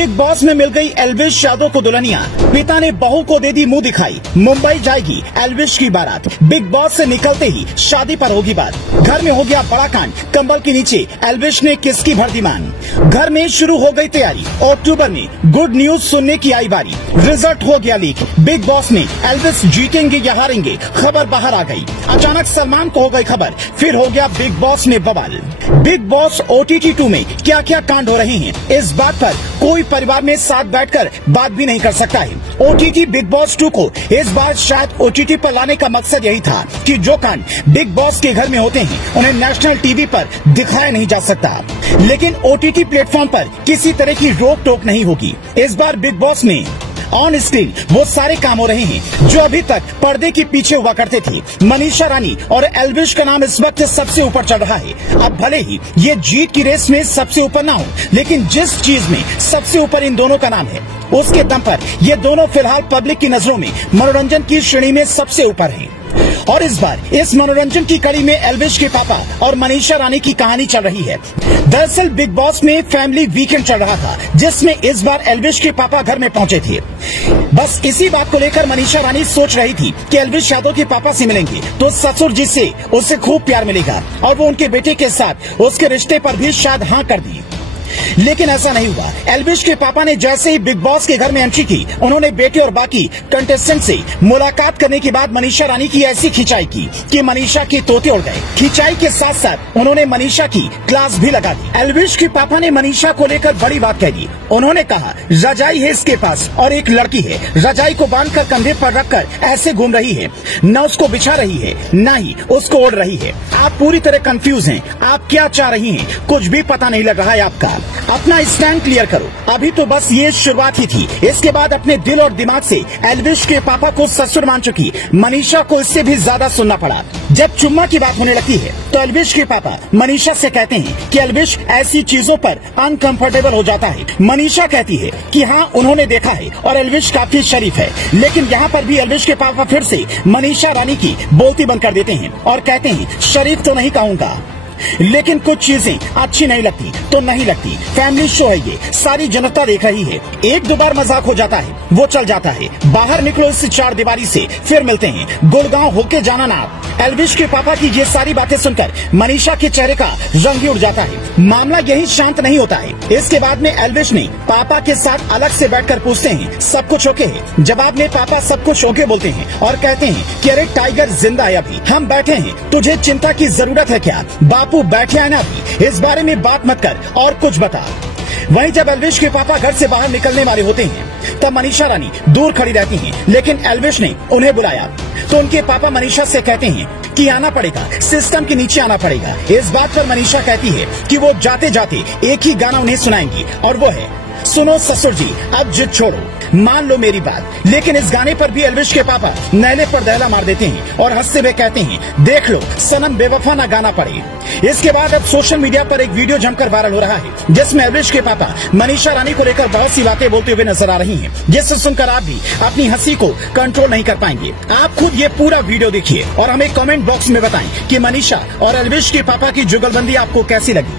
Big boss में मिल गई एल्विश यादव को दुल्हनिया, पिता ने बहू को दे दी मुंह दिखाई। मुंबई जाएगी एल्विश की बारात, बिग बॉस से निकलते ही शादी पर होगी बात। घर में हो गया बड़ा कांड, कंबल के नीचे एल्विश ने किसकी भर दी मान। घर में शुरू हो गई तैयारी, अक्टूबर में गुड न्यूज सुनने की आई बारी। रिजल्ट हो गया लीक, बिग बॉस में एल्विश जीतेंगे या हारेंगे, खबर बाहर आ गई। अचानक सलमान को हो गई खबर, फिर हो गया बिग बॉस में बवाल। बिग बॉस OTT 2 में क्या क्या कांड हो रहे हैं, इस बात पर कोई परिवार में साथ बैठकर बात भी नहीं कर सकता है। OTT बिग बॉस 2 को इस बार शायद OTT पर लाने का मकसद यही था कि जो कांड बिग बॉस के घर में होते हैं उन्हें नेशनल टीवी पर दिखाया नहीं जा सकता, लेकिन OTT प्लेटफॉर्म पर किसी तरह की रोक टोक नहीं होगी। इस बार बिग बॉस में ऑन स्क्रीन वो सारे काम हो रहे हैं जो अभी तक पर्दे के पीछे हुआ करते थे। मनीषा रानी और एल्विश का नाम इस वक्त सबसे ऊपर चल रहा है। अब भले ही ये जीत की रेस में सबसे ऊपर ना हो, लेकिन जिस चीज में सबसे ऊपर इन दोनों का नाम है, उसके दम पर ये दोनों फिलहाल पब्लिक की नजरों में मनोरंजन की श्रेणी में सबसे ऊपर हैं। और इस बार इस मनोरंजन की कड़ी में एल्विश के पापा और मनीषा रानी की कहानी चल रही है। दरअसल बिग बॉस में फैमिली वीकेंड चल रहा था, जिसमें इस बार एल्विश के पापा घर में पहुंचे थे। बस इसी बात को लेकर मनीषा रानी सोच रही थी कि एल्विश यादव के पापा से मिलेंगे तो ससुर जी से उससे खूब प्यार मिलेगा और वो उनके बेटे के साथ उसके रिश्ते पर भी शायद हाँ कर दी, लेकिन ऐसा नहीं हुआ। एल्विश के पापा ने जैसे ही बिग बॉस के घर में एंट्री की, उन्होंने बेटे और बाकी कंटेस्टेंट से मुलाकात करने के बाद मनीषा रानी की ऐसी खिंचाई की कि मनीषा के तोते उड़ गए। खिंचाई के साथ साथ उन्होंने मनीषा की क्लास भी लगा दी। एल्विश के पापा ने मनीषा को लेकर बड़ी बात कह दी। उन्होंने कहा, रजाई है इसके पास और एक लड़की है, रजाई को बांधकर कंधे पर रखकर ऐसे घूम रही है, न उसको बिछा रही है न ही उसको ओढ़ रही है। आप पूरी तरह कंफ्यूज हैं, आप क्या चाह रही हैं, कुछ भी पता नहीं लग रहा है आपका। अपना स्टैंड क्लियर करो, अभी तो बस ये शुरुआत ही थी। इसके बाद अपने दिल और दिमाग से एल्विश के पापा को ससुर मान चुकी मनीषा को इससे भी ज्यादा सुनना पड़ा। जब चुम्मा की बात होने लगती है तो एल्विश के पापा मनीषा से कहते हैं कि एल्विश ऐसी चीजों पर अनकंफर्टेबल हो जाता है। मनीषा कहती है कि हाँ उन्होंने देखा है और एल्विश काफी शरीफ है, लेकिन यहाँ पर भी एल्विश के पापा फिर से मनीषा रानी की बोलती बंद कर देते हैं और कहते हैं, शरीफ तो नहीं कहूँगा, लेकिन कुछ चीजें अच्छी नहीं लगती तो नहीं लगती। फैमिली शो है ये, सारी जनता देख रही है। एक दो बार मजाक हो जाता है, वो चल जाता है। बाहर निकलो इस चार दीवारी से, फिर मिलते हैं। गुड़गांव होके जाना ना। एल्विश के पापा की ये सारी बातें सुनकर मनीषा के चेहरे का रंग ही उड़ जाता है। मामला यही शांत नहीं होता है। इसके बाद में एल्विश ने पापा के साथ अलग से बैठकर पूछते हैं, सब कुछ ओके है? जवाब में पापा सब कुछ ओके बोलते हैं और कहते हैं कि अरे टाइगर जिंदा है, अभी हम बैठे हैं, तुझे चिंता की जरूरत है क्या? बापू बैठे हैं ना अभी, इस बारे में बात मत कर और कुछ बता। वहीं जब एल्विश के पापा घर से बाहर निकलने वाले होते हैं तब मनीषा रानी दूर खड़ी रहती हैं, लेकिन एल्विश ने उन्हें बुलाया तो उनके पापा मनीषा से कहते हैं कि आना पड़ेगा, सिस्टम के नीचे आना पड़ेगा। इस बात पर मनीषा कहती है कि वो जाते जाते एक ही गाना उन्हें सुनाएंगी और वो है, सुनो ससुर जी अब जिद छोड़ो, मान लो मेरी बात। लेकिन इस गाने पर भी एल्विश के पापा नैले पर दहला मार देते हैं और हंसते हुए कहते हैं, देख लो सनम बेवफा ना गाना पड़े। इसके बाद अब सोशल मीडिया पर एक वीडियो जमकर वायरल हो रहा है, जिसमें एल्विश के पापा मनीषा रानी को लेकर बहुत सी बातें बोलते हुए नजर आ रही हैं, जिससे सुनकर आप भी अपनी हंसी को कंट्रोल नहीं कर पाएंगे। आप खुद ये पूरा वीडियो देखिए और हमें कमेंट बॉक्स में बताएं कि मनीषा और एल्विश के पापा की जुगलबंदी आपको कैसी लगी।